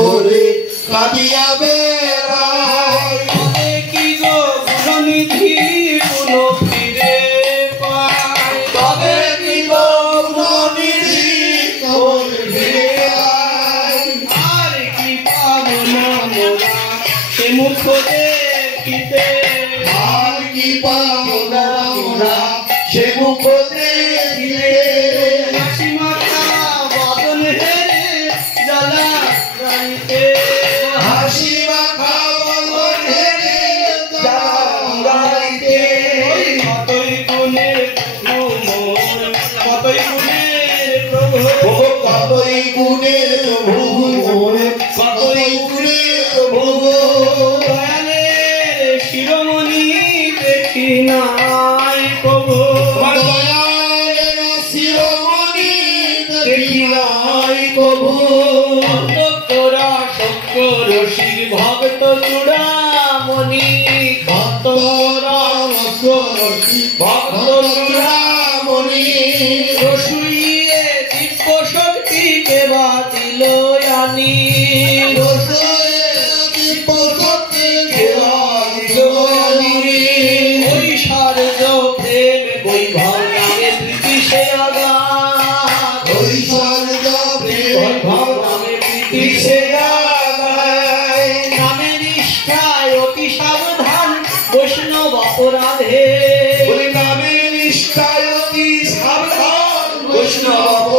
করে কাটিয়া বেড়ায় কি গো গুণনিধি গুণ ফিরে পায় তবে কি গো গুণনিধি গুণ ফিরে পায় আর কি পাবো না মোরা সে মুখ দেখিতে আর কি পাবো না মোরা সে মুখ দেখিতে হাসি মাখা বদন হেরে জ্বালা রাইতে হাসি মাখা বদন হেরে জ্বালা রাইতে কতই গুণের মোর কতই গুণের প্রভু কতই গুণের প্রভু কতই গুণের প্রভু দয়ালের শিরোমণি দেখি নাই প্রভু দয়ালের শিরোমণি দেখি নাই প্রভু তোরা সত্য রসিক ভক্ত চূড়ামণি ভক্ত ভক্ত চূড়ামণি রসুইয়ে দিব্য শক্তিকে বাতিল আনি ওই সারজ প্রেম বৈভব নামে প্রীতি সে আঘাত বৈভব নামে প্রীতি সে নামে নিষ্ঠায় অতি সাবধান বৈষ্ণব অপরাধে নামে নিষ্ঠায় অতি সাবধান বৈষ্ণব